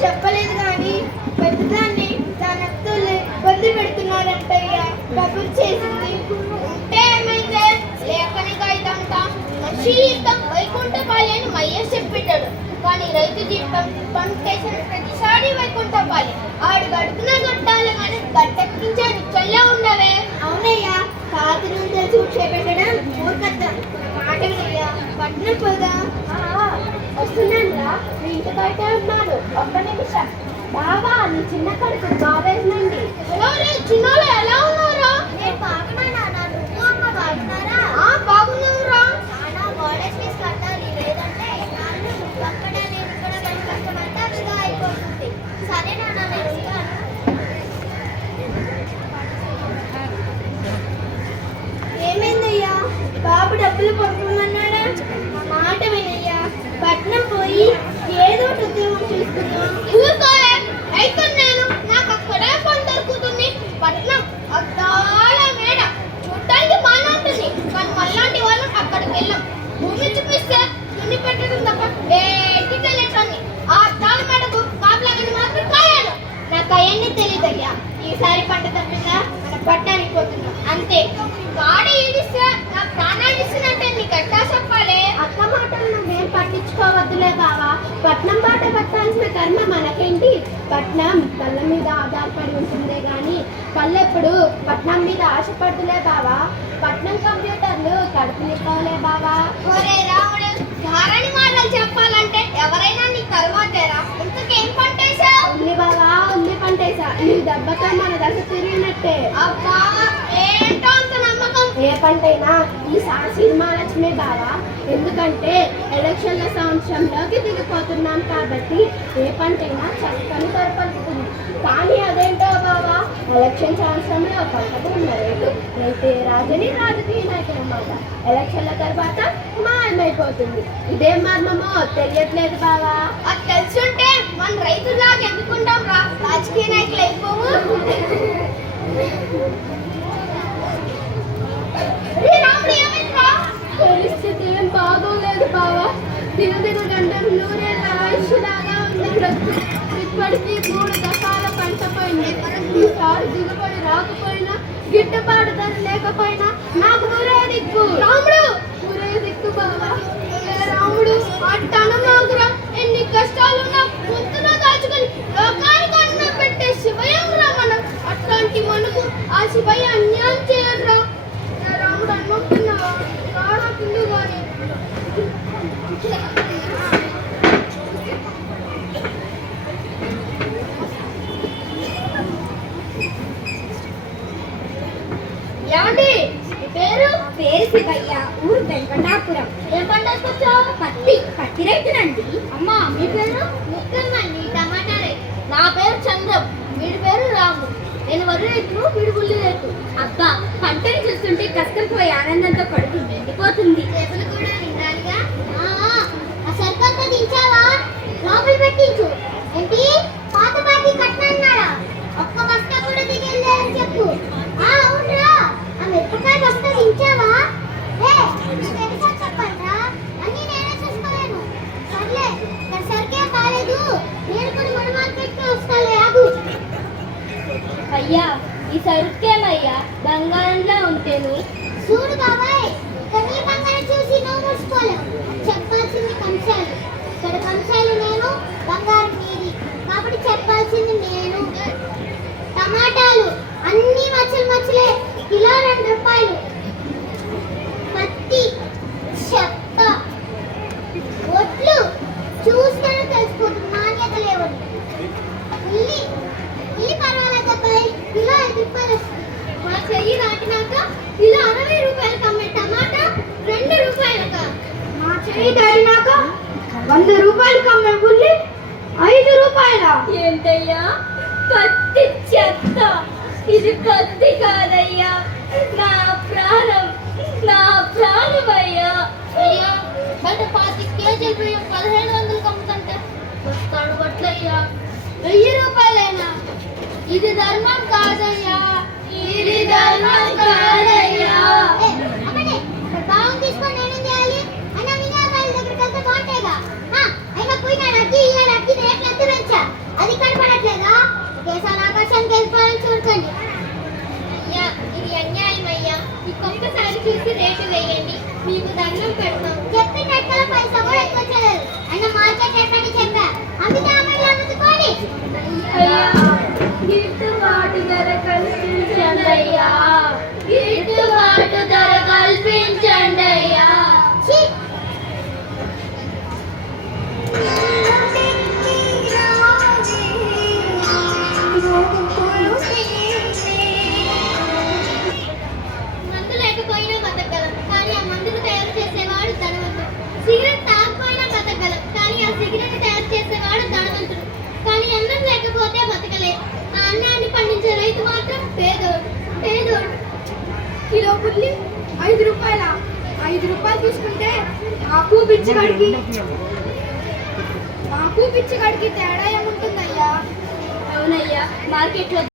చెప్పలేదు కానీ పెద్దదాన్ని దాని అత్తలు ఇబ్బంది పెడుతున్నారంటయ్యా. కబురు చేసింది. ఉంటే ఏమైతే లేకని కాగితంతా మనిషి జీవితం వైకుంఠపాలి అని మయ్యేసి చెప్పిట్టాడు. కానీ రైతు జీవితం పంటేసిన ప్రతిసారి వైకుంఠపాలి. ఆడు గడుపున గట్టాలి కానీ గట్టెక్కించాడు చల్లే ఉండవే. అవునయ్యా, కాదు నుండి తెలిసి చేపెట్టడం మూర్ఖత్వం. మాట వినయ్యా, పట్నం పోదా. వస్తున్నానురా, మీ ఇంటి బయట ఉన్నాడు. ఒక్క నిమిషం. బాబా, నీ చిన్న కడుపు కాలేజ్ నుండి. చిన్నోళ్ళు ఎలా ఉన్నారా? నేను బాగున్నానా? నువ్వు అమ్మ బాగున్నారా? బాగున్నావురా. నాన్న కాలేజ్ ఫీజు కట్టాలి, లేదంటే నువ్వు అక్కడ నేను ఇక్కడ కానీ కష్టమంతా వృధా అయిపోతుంది. సరే నాన్న, నేను వస్తాను. ఏమైందయ్యా? బాబు డబ్బులు పడుకోమన్నాడా? మాట వినయ్యా, పట్నం పోయి ఏదో ఉద్యోగం చూస్తున్నా. అయితే నేను నాకు అక్కడే పని దొరుకుతుంది. పట్నం అద్దాల మేడ చూడటానికి బాగానే ఉంటుంది, కానీ మళ్ళాంటి వాళ్ళు అక్కడికి వెళ్ళాం. భూమి చూపిస్తే తుని పెట్టడం తప్ప వేటికి వెళ్ళేటాన్ని. ఆ అద్దాల మేడకు కాపలాగని మాత్రం కాయాలి. నాకు అవన్నీ తెలియదయ్యా. ఈసారి పంట తప్పిందా మన పట్టణానికి పోతున్నాం అంతే. గాడి ఈడిస్తే నా ప్రాణాలు ఇస్తున్నట్టే నీకు ఎట్టా చెప్పాలి? అక్క మాటలు నువ్వేం పట్టించుకోవద్దులే బావా. పట్నం బాట పట్టాల్సిన కర్మ మనకేంటి? పట్నం కళ్ళ మీద ఆధారపడి ఉంటుందే గాని కళ్ళెప్పుడు పట్నం మీద ఆశపడుతులే బావా. పట్నం కంప్యూటర్లు కడుపు నిప్పవులే బావా. ఒరే రాముడు, ధారణి మాటలు చెప్పాలంటే ఎవరైనా నీ కర్మాతేరా. ఇంతకేం పంటేశావు? ఉల్లి బావా, ఉల్లి పంటేశా. ఈ దెబ్బతో మన దశ తిరిగినట్టే. అబ్బా, ఏంటో అంత నమ్మకం? ఏ పంటైనా ఈసారి సినిమా లక్ష్మి బావా. ఎందుకంటే ఎలక్షన్ల సంవత్సరంలోకి దిగిపోతున్నాం కాబట్టి ఏ పంటైనా చక్కని పరుపలుతుంది. కానీ అదేంటో బావా, ఎలక్షన్ సంవత్సరంలో పంటకు ఉన్న రేటు అయితే రాజని రాజకీయ నాయకులు అన్నమాట. ఎలక్షన్ల తర్వాత మాయమైపోతుంది. ఇదే మర్మమో తెలియట్లేదు బావా. అది తెలుసుంటే మన రైతులాగా ఎందుకుంటాం రా, రాజకీయ నాయకులు అయిపోవు. పరిస్థితి ఏం బాగోలేదు బావా. దినదిన గంటలు నూరేళ్ళ ఆయుష్లాగా ఉంది బ్రతుకు. ఇప్పటికీ 3 దఫాల పంట పోయింది. ఈసారి దిగుబడి రాకపోయినా గిట్టుబాటు ధర లేకపోయినా నాకు ఊరే దిక్కు. రాముడు, ఊరే దిక్కు బావా. రాముడు అట్టనమాగురా. ఎన్ని కష్టాలున్నా ముందులో దాచుకొని లోకానికి అన్నం పెట్టే శివయం రా మనం. అట్లాంటి మనకు ఆ శివయ్య అన్యాయం చేయరా. రాముడు అనుకుంటున్నావా? రాడు కానీ ఏమండి పేరు? పేరు శివయ్య, ఊరు వెంకటాపురం. ఏం పంటకొచ్చావు? పత్తి రైతునండి. అమ్మా, మీ పేరు? ముక్కమ్మండి, టమాటా రైతు. నా పేరు చంద్రం, వీడి పేరు రాము. నేను వరి రైతు, వీడి ఉల్లి రైతు. అబ్బా, పంటని చూస్తుంటే కష్టం పోయి ఆనందంతో కడుపు నిండిపోతుంది. చేతులు కూడా నిండాలిగా. సరికొత్త దించావా? లోపల పెట్టించు. ఏంటి పాత పాటి కట్టనన్నారా? ఒక్క బస్తా కూడా దిగేలే అని చెప్పు. అవునరా, ఆ మిరపకాయ బస్తా దించావా? చెప్పండిరా, అన్నీ నేనే చూసుకోలేను. సర్లే, ఇక్కడ సరికే కాలేదు. నేను కూడా మన మార్కెట్కి వస్తాలే, ఆగు. అయ్యా, ఈ సరుకేమయ్యా బంగారంలో ఉంటేను. చూడు బాబాయ్, ఇక్కడ నీ బంగారం చూసి నువ్వు ముడుచుకోలేవు. చెప్పాల్సింది కంచాలు. ఇక్కడ కంచాలు నేను, బంగారం నీది. కాబట్టి చెప్పాల్సింది నేను. టమాటాలు అన్ని మచ్చలే, కిలో 2 రూపాయలు. పత్తి, చెత్త, ఒట్లు చూస్తేనే తెలిసిపోతుంది నాణ్యత లేవని. ఉల్లి పర్వాలేదు అబ్బాయి, కిలో 5 రూపాయలు వస్తుంది. మా చెయ్యి దాటినాక కిలో 60 రూపాయలకు అమ్మే టమాటా 2 రూపాయలక. మా చెయ్యి దాటినాక 100 రూపాయలకు అమ్మే ఉల్లి 5 రూపాయల. ఏంటయ్యా, పత్తి చెత్త. ఇది పత్తి కాదయ్యా, నా ప్రాణం, నా ప్రాణమయ్యా. అయ్యా, బయట 25 కేజీలు బియ్యం 1500కి అమ్ముతుంటే వస్తాడు బట్లయ్యా. 1000 రూపాయలైనా ఇది ధర్మం కాదయ్యా, ఇది ధర్మం కాదయ్యా. బాగుంది తీసుకొని నేనేం చేయాలి? అయినా వినియోగదారుల దగ్గరికి వెళ్తే బాగుంటాయిగా. అయినా పోయి నేను అద్దె రేట్లు ఎంత పెంచా. కిలో బుల్లి 5 రూపాయల 5 రూపాయలు తీసుకుంటే నాకు బిచ్చగాడికి తేడా ఏముంటుందయ్యా? అవునయ్యా, మార్కెట్లో